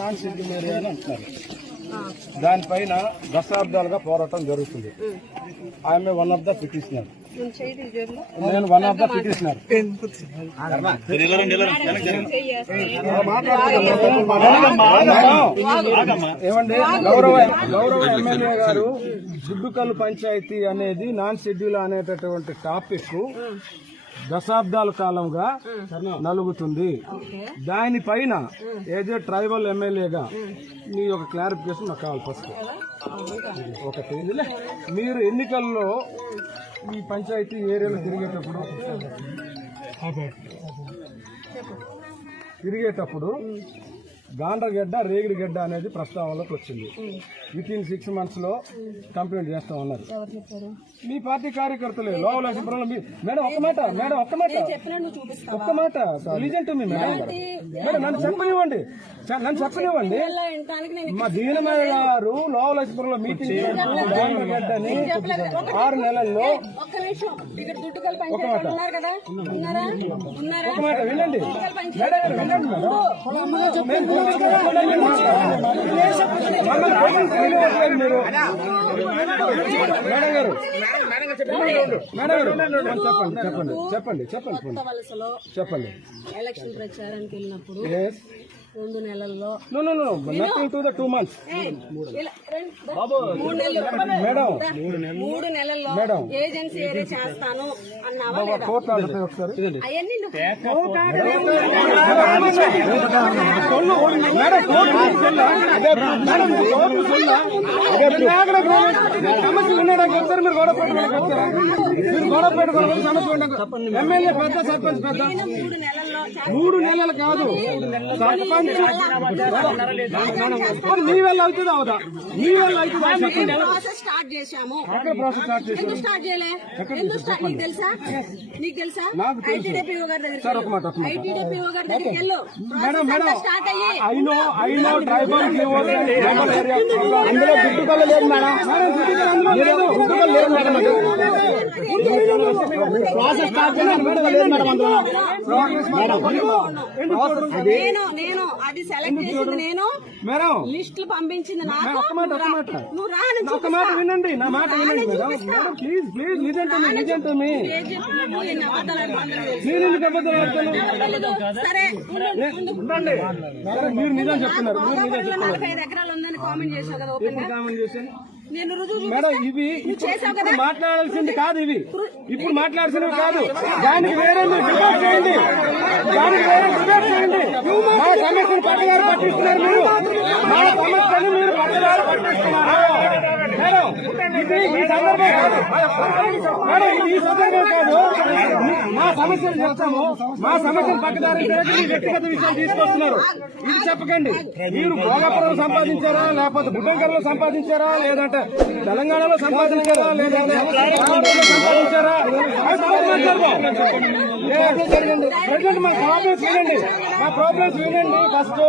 Non schedule area అని అంటున్నారు. దానిపైన దశాబ్దాలుగా పోరాటం జరుగుతుంది. ఆమె వన్ ఆఫ్ ద పిటిషనర్ నేను వన్ ఆఫ్ ద పిటిషనర్ ఏమండి? గౌరవ గౌరవ ఎమ్మెల్యే గారు గుడ్డుకల్లు పంచాయతీ అనేది నాన్ షెడ్యూల్ అనేటటువంటి టాపిక్. దశాబ్దాల కాలంగా నలుగుతుంది. దానిపైన ఏదో ట్రైబల్ ఎమ్మెల్యేగా మీ యొక్క క్లారిఫికేషన్ నాకు కావాలి ఫస్ట్. ఒకటి మీరు ఎన్నికల్లో ఈ పంచాయతీ ఏరియాలో తిరిగేటప్పుడు తిరిగేటప్పుడు గాండ్రగడ్డ రేగిడిగడ్డ అనేది ప్రస్తావనలోకి వచ్చింది. విత్ ఇన్ సిక్స్ మంత్స్లో కంప్లైంట్ చేస్తాం అన్నారు మీ పార్టీ కార్యకర్తలే లోపల మీ మేడం ఒక్క మాట మేడం ఒక్క మాట. ఒక్క మాట. రిలీజన్ టు మీ మేడం మేడం నన్ను చెప్పనివ్వండి. నన్ను చెప్పనివ్వండి. మా దీనమయ్య గారు లోవలక్ష్మీపురంలో మీటింగ్ గాండ్రగడ్డని ఆరు నెలల్లో ఉన్నారు ఉన్నారా ఉన్నారా? ఒక మాట వినండి. మేడం వినండి మేడం. మేడం గారు చెప్పండి. చెప్పండి చెప్పండి చెప్పండి. ఎలక్షన్ ప్రచారానికి వెళ్ళినప్పుడు రెండు నెలల్లో no no no nothing to the two months రా. మూడు నెలలు మేడం నెలల్లో. ఏజెన్సీ ఏరియా చేస్తాను అన్నావా లేదా ఒకసారి. సమస్య ఉండడానికి మీరు గొడవ పెట్టుకోవడానికి వచ్చారా? మీరు గొడవ పెట్టుకోవడానికి సమస్య ఉండడానికి ఎమ్మెల్యే పెద్ద సర్పంచ్ పెద్ద మూడు నెలలు కాదు. సర్పంచ్ మీ వల్ల అవుతుందా అవుదా? మీ వల్ల అవుతుందా ప్రాసెస్ స్టార్ట్ చేశాము. ప్రాసెస్ స్టార్ట్ స్టార్ట్ చేయలే? ఎందుకు స్టార్ట్ నీకు తెలుసా? నీకు తెలుసా? నాకు తెలుసు. ఐటీడీపీఓ గారి దగ్గరికి సార్, ఒక మాట, ఒక మాట. ఐటీడీపీఓ గారి దగ్గరికి వెళ్ళు. Madam madam. స్టార్ట్ అయ్యి. I know I know tribal tribal area అందులో గుడ్డుకల్ల లేదు మేడం. మేడం గుడ్డుకల్ల అందులో లేదు. గుడ్డుకల్ల లేదు మేడం ప్రాసెస్ స్టార్ట్ చేయాలి మేడం లేదు మేడం అందులో. ప్రాసెస్ మేడం నేను నేను అది సెలెక్ట్ చేసింది నేను. మేడం. లిస్టులు పంపించింది నాకు. ఒక్క మాట ఒక్క నువ్వు మాట. రా- నువ్వు రా అని నా ఒక్క మాట వినండి నా మాట వినండి మేడం. మేడం ప్లీజ్ ప్లీజ్ నిజంటే నిజంటే మీ. నేను ఎందుకు అబద్ధాలు. సరే. ఉండండి. మీరు నిజం చెప్తున్నారు. మీరు నిజం చెప్తున్నారు. ఉందని కామెంట్ చేశావు కదా ఓపెన్ ఎప్పుడు కామెంట్ చేశాను నేను రుజువు. మేడం ఇవి ఇప్పుడు? మాట్లాడాల్సింది కాదు ఇవి. ఇప్పుడు మాట్లాడాల్సినవి కాదు. దానికి వేరే డిబేట్ చేయండి. దానికి వేరే డిబేట్ చేయండి. మా సమస్యను పట్టిస్తున్నారు మీరు. మా సమస్యను మీరు పట్టిస్తున్నారు. మేడం ఇది ఈ సందర్భం కాదు. మేడం ఇది ఈ సందర్భం కాదు. సమస్యలు చెప్తాము. మా సమస్యలు పక్కదారి వ్యక్తిగత విషయాలు తీసుకొస్తున్నారు. ఇది చెప్పకండి. మీరు భోగాపురం సంపాదించారా? లేకపోతే బుడ్డంకల్లో సంపాదించారా? లేదంటే తెలంగాణలో సంపాదించారా? లేదంటే సంపాదించారా? ప్రజెంట్ మా ప్రాబ్లమ్స్ వినండి. మా ప్రాబ్లమ్స్ వినండి ఫస్ట్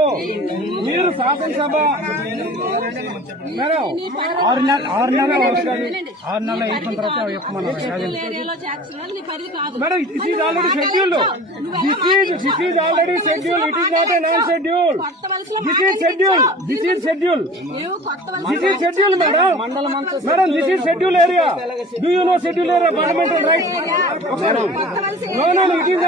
మీరు శాసనసభ మేడం ఆరు నెలలు ఆరు నెలలు ఆరు నెలలు అయిపోయిన తర్వాత madam is already schedule this is this is already schedule it is not a non schedule this is schedule this is schedule this is schedule madam madam this is schedule area do you know schedule area fundamental right no no it is